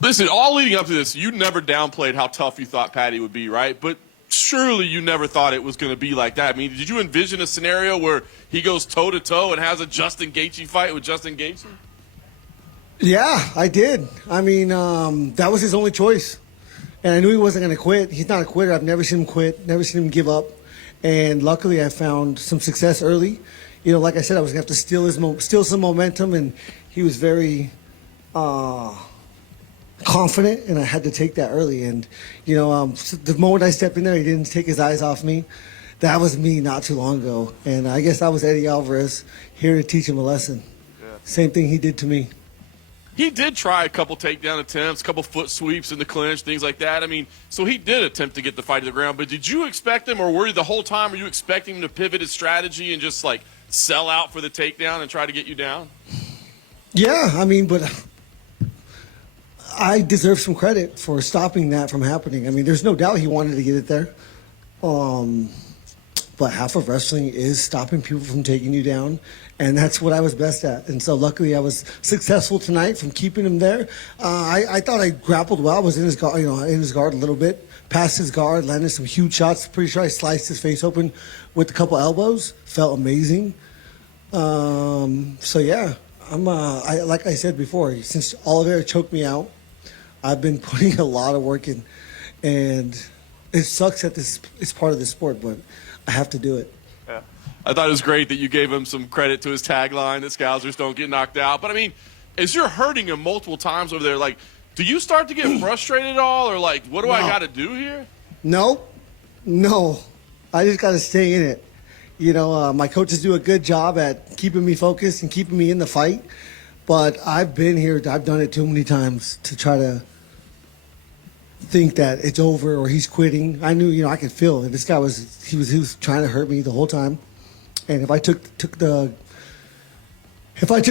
Listen, all leading up to this, you never downplayed how tough you thought Paddy would be, right? But surely you never thought it was going to be like that. I mean, did you envision a scenario where he goes toe-to-toe and has a Justin Gaethje fight with Justin Gaethje? Yeah, I did. I mean, that was his only choice. And I knew he wasn't going to quit. He's not a quitter. I've never seen him quit, never seen him give up. And luckily I found some success early. You know, like I said, I was going to have to steal some momentum, and he was very confident, and I had to take that early. And, you know, the moment I stepped in there, he didn't take his eyes off me. That was me not too long ago. And I guess I was Eddie Alvarez, here to teach him a lesson. Yeah. Same thing he did to me. He did try a couple takedown attempts, a couple foot sweeps in the clinch, things like that. I mean, so he did attempt to get the fight to the ground. But did you expect him, or were you the whole time, were you expecting him to pivot his strategy and just, like, sell out for the takedown and try to get you down? Yeah, I mean, but I deserve some credit for stopping that from happening. I mean, there's no doubt he wanted to get it there. But half of wrestling is stopping people from taking you down, and that's what I was best at. And so luckily I was successful tonight from keeping him there. I thought I grappled well. I was in his guard, in his guard a little bit, past his guard, landed some huge shots. Pretty sure I sliced his face open with a couple elbows. Felt amazing. So yeah, like I said before, since Oliveira choked me out, I've been putting a lot of work in, and it sucks that it's part of the sport, but I have to do it. Yeah. I thought it was great that you gave him some credit to his tagline that Scousers don't get knocked out. But, I mean, as you're hurting him multiple times over there, like, do you start to get frustrated at all? Or, like, what do I got to do here? No. I just got to stay in it. You know, my coaches do a good job at keeping me focused and keeping me in the fight. But I've been here. I've done it too many times to try to think that it's over or he's quitting. I knew, you know, I could feel that this guy was trying to hurt me the whole time. And if I took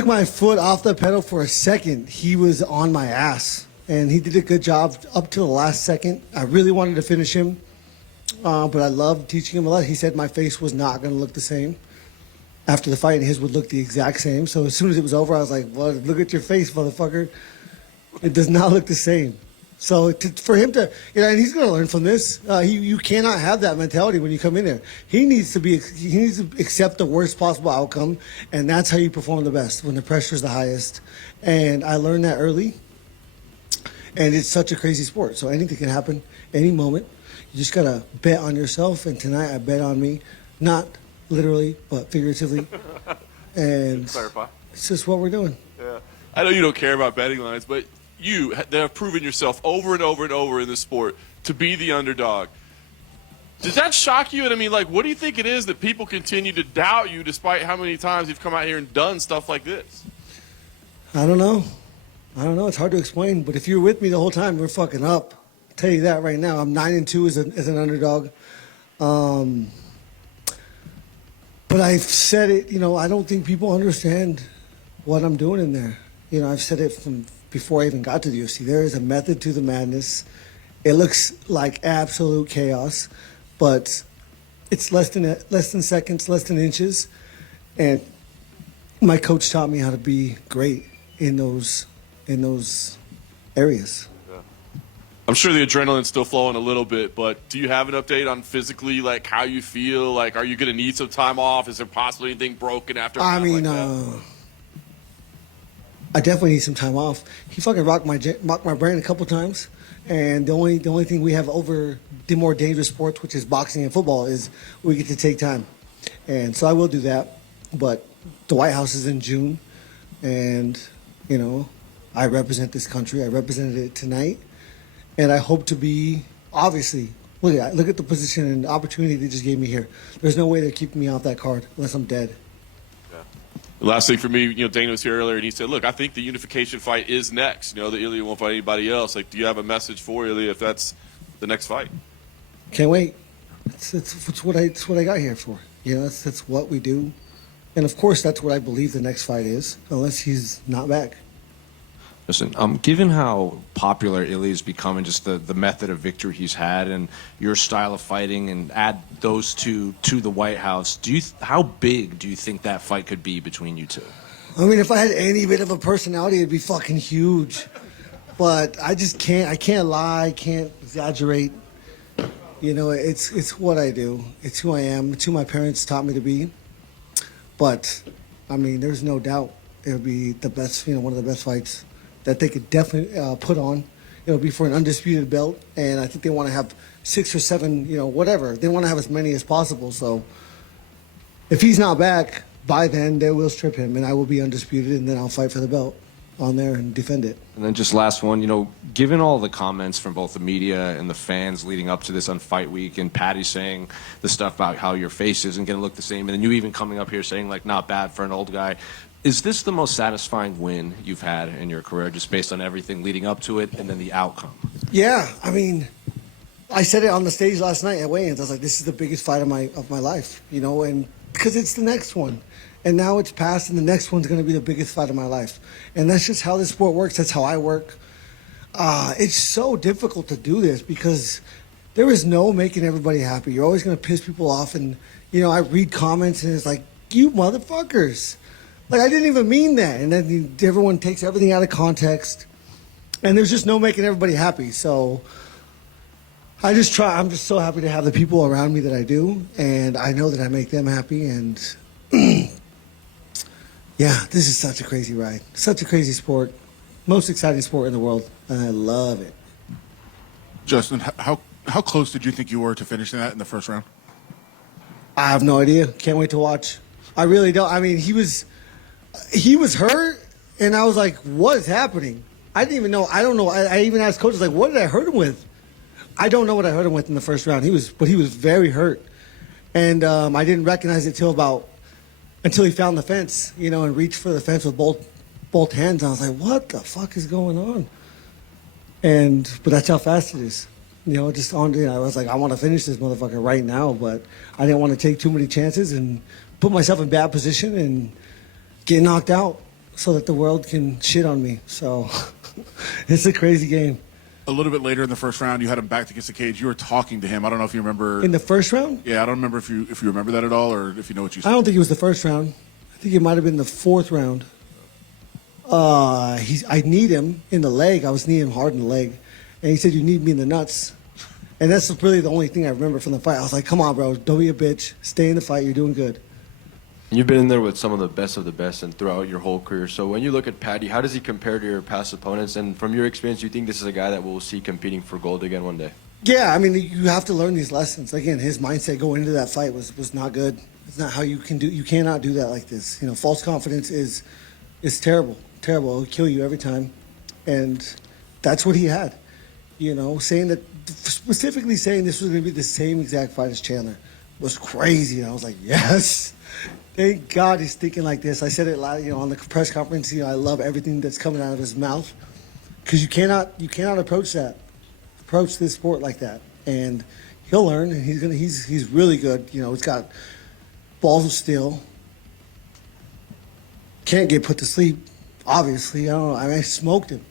my foot off the pedal for a second, he was on my ass. And he did a good job up to the last second. I really wanted to finish him, but I loved teaching him a lot. He said my face was not going to look the same after the fight, and his would look the exact same. So as soon as it was over, I was like, well, look at your face, motherfucker. It does not look the same. So for him to, you know, and he's going to learn from this. You cannot have that mentality when you come in there. He needs to accept the worst possible outcome, and that's how you perform the best, when the pressure is the highest. And I learned that early. And it's such a crazy sport, so anything can happen any moment. You just got to bet on yourself, and tonight I bet on me, not literally, but figuratively. And clarify. It's just what we're doing. Yeah. I know you don't care about betting lines, but you have proven yourself over and over and over in this sport to be the underdog. Does that shock you? And I mean, like, what do you think it is that people continue to doubt you despite how many times you've come out here and done stuff like this? I don't know. It's hard to explain, but if you're with me the whole time, we're fucking up. I'll tell you that right now. I'm 9-2 as an underdog. But I've said it, you know, I don't think people understand what I'm doing in there. You know, I've said it from before I even got to the UFC. There is a method to the madness. It looks like absolute chaos, but it's less than seconds, less than inches. And my coach taught me how to be great in those areas. Yeah. I'm sure the adrenaline's still flowing a little bit, but do you have an update on physically, like, how you feel? Like, are you going to need some time off? Is there possibly anything broken after? I mean, I definitely need some time off. He fucking rocked my brain a couple times, and the only thing we have over the more dangerous sports, which is boxing and football, is we get to take time, and so I will do that. But the White House is in June, and you know, I represent this country. I represented it tonight, and I hope to be, obviously, look at the position and the opportunity they just gave me here. There's no way they're keeping me off that card unless I'm dead. Yeah. The last thing for me, you know, Dana was here earlier, and he said, look, I think the unification fight is next. You know, that Ilia won't fight anybody else. Like, do you have a message for Ilia if that's the next fight? Can't wait. It's what I got here for. You know, that's what we do. And, of course, that's what I believe the next fight is, unless he's not back. Listen, given how popular Ilia's become and just the method of victory he's had and your style of fighting, and add those two to the White House, how big do you think that fight could be between you two? I mean, if I had any bit of a personality, it'd be fucking huge. but I just can't. I can't lie. I can't exaggerate. You know, it's what I do. It's who I am. It's who my parents taught me to be. But I mean, there's no doubt it'll be the best. You know, one of the best fights that they could definitely put on. It'll be for an undisputed belt, and I think they want to have 6 or 7. You know, whatever. They want to have as many as possible. So if he's not back by then, they will strip him, and I will be undisputed, and then I'll fight for the belt on there and defend it. And then just last one, you know, given all the comments from both the media and the fans leading up to this on Fight Week, and Paddy saying the stuff about how your face isn't going to look the same, and then you even coming up here saying, like, not bad for an old guy, is this the most satisfying win you've had in your career, just based on everything leading up to it and then the outcome? Yeah, I mean, I said it on the stage last night at weigh-ins. I was like, this is the biggest fight of my life, you know, and because it's the next one. And now it's passed, and the next one's going to be the biggest fight of my life. And that's just how this sport works. That's how I work. It's so difficult to do this because there is no making everybody happy. You're always going to piss people off. And, you know, I read comments, and it's like, you motherfuckers. Like, I didn't even mean that. And then everyone takes everything out of context. And there's just no making everybody happy. So I'm just so happy to have the people around me that I do. And I know that I make them happy. And yeah, this is such a crazy ride. Such a crazy sport. Most exciting sport in the world, and I love it. Justin, how close did you think you were to finishing that in the first round? I have no idea. Can't wait to watch. I really don't. I mean, he was hurt, and I was like, what is happening? I didn't even know. I don't know. I even asked coaches, like, what did I hurt him with? I don't know what I hurt him with in the first round. He was very hurt. And I didn't recognize it until he found the fence, you know, and reached for the fence with both hands. I was like, what the fuck is going on? But that's how fast it is. You know, I was like, I want to finish this motherfucker right now, but I didn't want to take too many chances and put myself in bad position and get knocked out so that the world can shit on me. So it's a crazy game. A little bit later in the first round, you had him backed against the cage. You were talking to him. I don't know if you remember. In the first round? Yeah, I don't remember if you remember that at all, or if you know what you said. I don't think it was the first round. I think it might have been the fourth round. I need him in the leg. I was kneeing him hard in the leg. And he said, you need me in the nuts. And that's really the only thing I remember from the fight. I was like, come on, bro. Don't be a bitch. Stay in the fight. You're doing good. You've been in there with some of the best and throughout your whole career. So when you look at Paddy, how does he compare to your past opponents? And from your experience, do you think this is a guy that we'll see competing for gold again one day? Yeah, I mean, you have to learn these lessons. Again, his mindset going into that fight was not good. It's not how you can do. You cannot do that like this. You know, false confidence is terrible. Terrible. It'll kill you every time. And that's what he had. You know, specifically saying this was going to be the same exact fight as Chandler was crazy. And I was like, yes. Thank God he's thinking like this. I said it loud, you know, on the press conference. You know, I love everything that's coming out of his mouth because you cannot approach this sport like that. And he'll learn, and he's really good. You know, he's got balls of steel. Can't get put to sleep. Obviously, I don't know. I mean, I smoked him,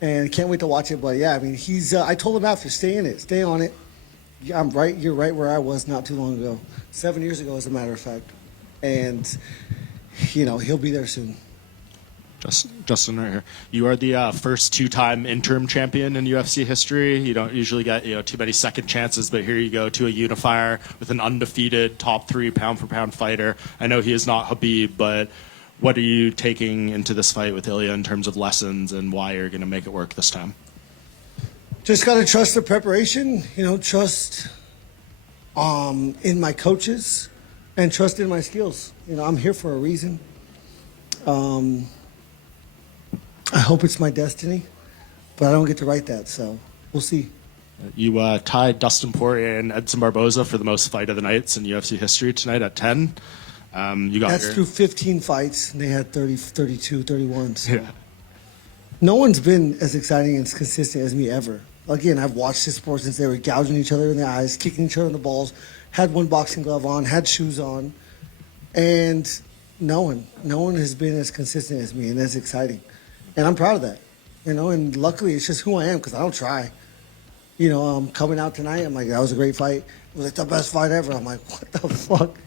and can't wait to watch it. But yeah, I mean, I told him after, stay in it, stay on it. Yeah, I'm right. You're right where I was not too long ago, 7 years ago, as a matter of fact. And, you know, he'll be there soon. Justin, right here. You are the first two-time interim champion in UFC history. You don't usually get too many second chances, but here you go to a unifier with an undefeated top 3 pound-for-pound fighter. I know he is not Khabib, but what are you taking into this fight with Ilia in terms of lessons and why you're going to make it work this time? Just got to trust the preparation, you know, trust in my coaches and trust in my skills. You know, I'm here for a reason. I hope it's my destiny, but I don't get to write that, so we'll see. You tied Dustin Poirier and Edson Barboza for the most fight of the nights in UFC history tonight at 10. That's through 15 fights, and they had 30, 32, 31. So. Yeah. No one's been as exciting and as consistent as me ever. Again, I've watched this sport since they were gouging each other in the eyes, kicking each other in the balls, had one boxing glove on, had shoes on, and no one has been as consistent as me and as exciting. And I'm proud of that, you know, and luckily it's just who I am because I don't try. You know, I'm coming out tonight, I'm like, that was a great fight. It was like the best fight ever. I'm like, what the fuck?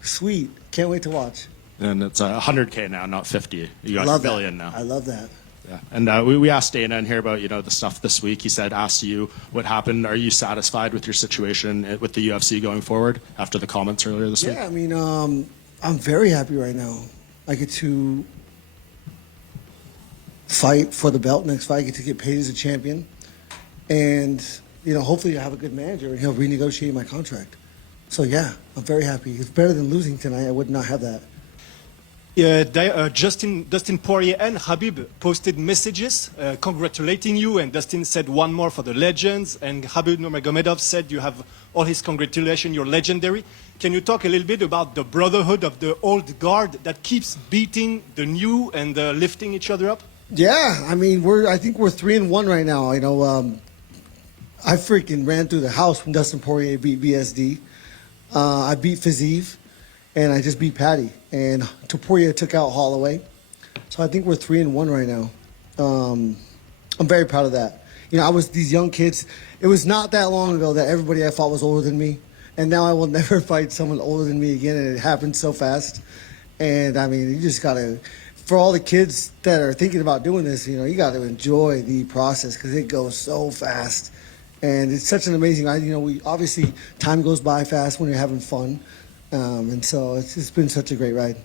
Sweet. Can't wait to watch. And it's 100K now, not 50. You got love a million that. now. I love that. Yeah, and we asked Dana in here about the stuff this week. He said, asked you what happened. Are you satisfied with your situation with the UFC going forward after the comments earlier this week? Yeah, I mean, I'm very happy right now. I get to fight for the belt next fight. I get to get paid as a champion, and hopefully I have a good manager and he'll renegotiate my contract. So yeah, I'm very happy. It's better than losing tonight. I would not have that. Dustin Poirier and Khabib posted messages congratulating you, and Dustin said one more for the legends, and Khabib Nurmagomedov said you have all his congratulations, you're legendary. Can you talk a little bit about the brotherhood of the old guard that keeps beating the new and lifting each other up? Yeah, I mean, I think we're 3-1 right now. I freaking ran through the house when Dustin Poirier beat BSD. I beat Fiziev, and I just beat Paddy. And Topuria took out Holloway. So I think we're 3-1 right now. I'm very proud of that. I was these young kids. It was not that long ago that everybody I fought was older than me. And now I will never fight someone older than me again, and it happened so fast. And, I mean, you just got to, for all the kids that are thinking about doing this, you got to enjoy the process because it goes so fast. And it's such an amazing ride. We obviously, time goes by fast when you're having fun. And so it's been such a great ride.